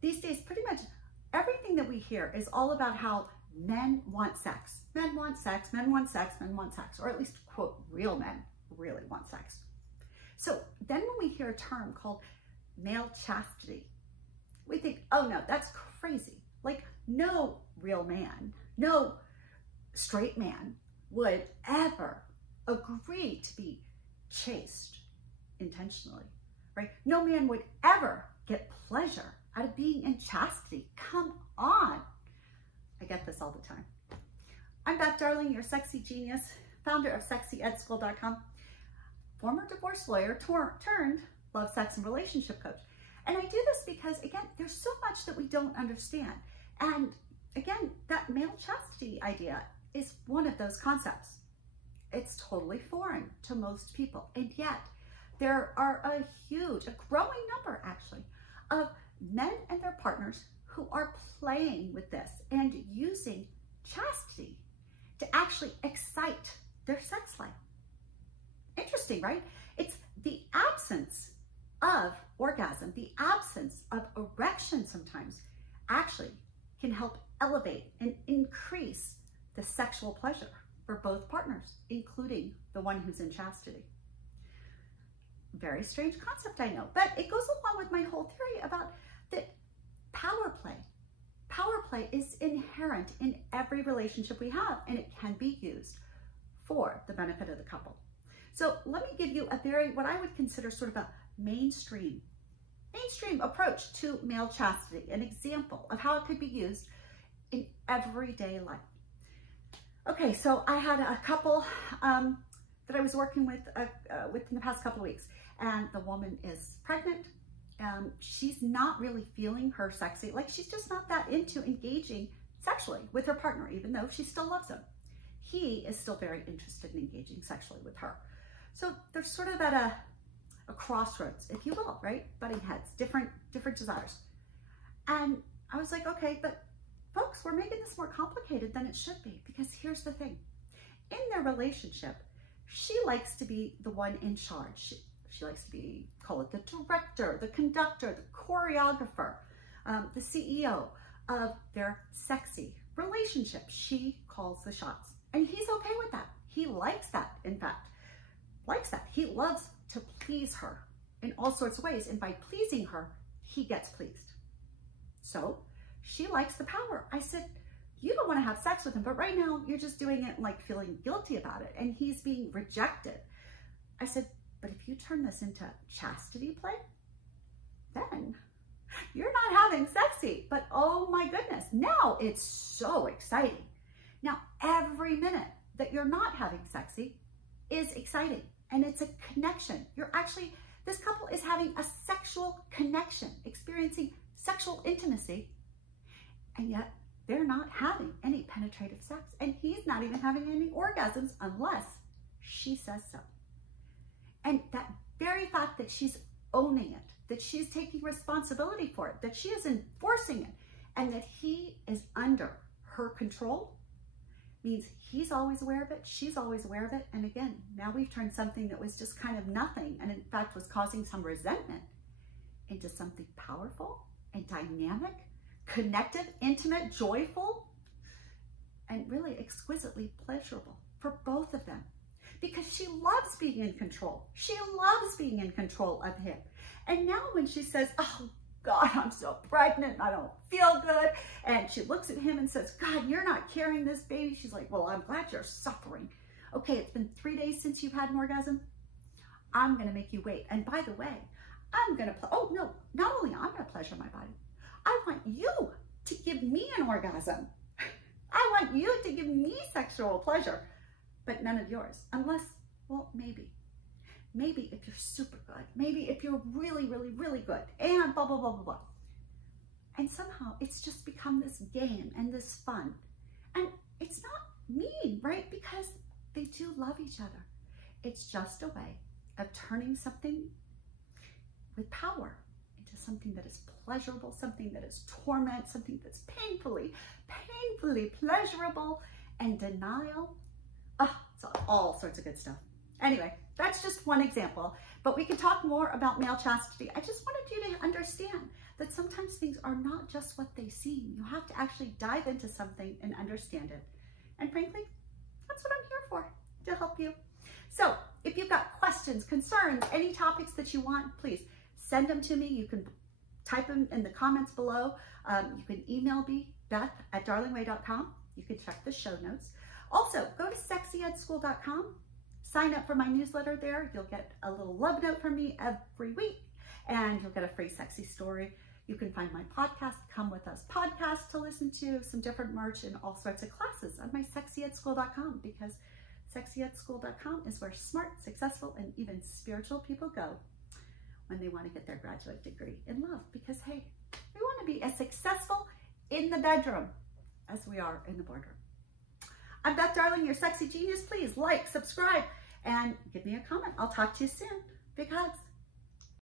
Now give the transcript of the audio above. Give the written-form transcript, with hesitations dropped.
these days, pretty much everything that we hear is all about how men want sex. Men want sex, men want sex, men want sex, or at least, quote, real men really want sex. So then when we hear a term called male chastity, we think, oh no, that's crazy. Like, no real man, no straight man would ever agree to be chaste intentionally, right? No man would ever get pleasure out of being in chastity. Come on. I get this all the time. I'm Beth Darling, your sexy genius, founder of sexyedschool.com, former divorce lawyer turned love, sex, and relationship coach. And I do this because, again, there's so much that we don't understand. And again, that male chastity idea is one of those concepts. It's totally foreign to most people. And yet there are a growing number actually, of men and their partners who are playing with this and using chastity to actually excite their sex life. Interesting, right? It's the absence of orgasm, the absence of erection sometimes actually can help elevate and increase the sexual pleasure for both partners, including the one who's in chastity. Very strange concept, I know, but it goes along with my whole theory about that power play. Power play is inherent in every relationship we have, and it can be used for the benefit of the couple. So let me give you a what I would consider sort of a mainstream approach to male chastity, an example of how it could be used in everyday life. Okay, so I had a couple that I was working with in the past couple of weeks, and the woman is pregnant. She's not really feeling her sexy, like she's just not that into engaging sexually with her partner, even though she still loves him. He is still very interested in engaging sexually with her. So they're sort of at a crossroads, if you will, right? Butting heads, different desires. And I was like, okay, but folks, we're making this more complicated than it should be, because here's the thing. In their relationship, she likes to be the one in charge. She likes to be, call it the director, the conductor, the choreographer, the CEO of their sexy relationship. She calls the shots, and he's okay with that. He likes that, in fact, likes that. He loves to please her in all sorts of ways, and by pleasing her, he gets pleased. So she likes the power. I said, you don't want to have sex with him, but right now you're just doing it like feeling guilty about it, and he's being rejected. I said, but if you turn this into chastity play, then you're not having sexy, but oh my goodness, now it's so exciting. Now, every minute that you're not having sexy is exciting, and it's a connection. This couple is having a sexual connection, experiencing sexual intimacy, and yet they're not having any penetrative sex, and he's not even having any orgasms unless she says so. And that very fact that she's owning it, that she's taking responsibility for it, that she is enforcing it, and that he is under her control means he's always aware of it, she's always aware of it. And again, now we've turned something that was just kind of nothing, and in fact was causing some resentment, into something powerful and dynamic, connected, intimate, joyful, and really exquisitely pleasurable for both of them. Because she loves being in control. She loves being in control of him. And now when she says, oh God, I'm so pregnant, I don't feel good, and she looks at him and says, God, you're not carrying this baby. She's like, well, I'm glad you're suffering. Okay, it's been 3 days since you've had an orgasm. I'm gonna make you wait. And by the way, I'm gonna, oh no, not only I'm gonna pleasure my body, I want you to give me an orgasm. I want you to give me sexual pleasure, but none of yours, unless, well, maybe if you're super good, maybe if you're really, really, really good, and blah, blah, blah, blah, blah. And somehow it's just become this game and this fun. And it's not mean, right? Because they do love each other. It's just a way of turning something with power into something that is pleasurable, something that is torment, something that's painfully pleasurable, and denial. Oh, it's all sorts of good stuff. Anyway, that's just one example, but we can talk more about male chastity. I just wanted you to understand that sometimes things are not just what they seem. You have to actually dive into something and understand it. And frankly, that's what I'm here for, to help you. So if you've got questions, concerns, any topics that you want, please send them to me. You can type them in the comments below. You can email me, beth@darlingway.com. You can check the show notes. Also, go to sexyedschool.com. Sign up for my newsletter there. You'll get a little love note from me every week, and you'll get a free sexy story. You can find my podcast, Come With Us podcast, to listen to some different merch and all sorts of classes on my sexyedschool.com, because sexyedschool.com is where smart, successful, and even spiritual people go when they want to get their graduate degree in love. Because, hey, we want to be as successful in the bedroom as we are in the boardroom. I'm Beth Darling, your sexy genius. Please like, subscribe, and give me a comment. I'll talk to you soon. Big hugs.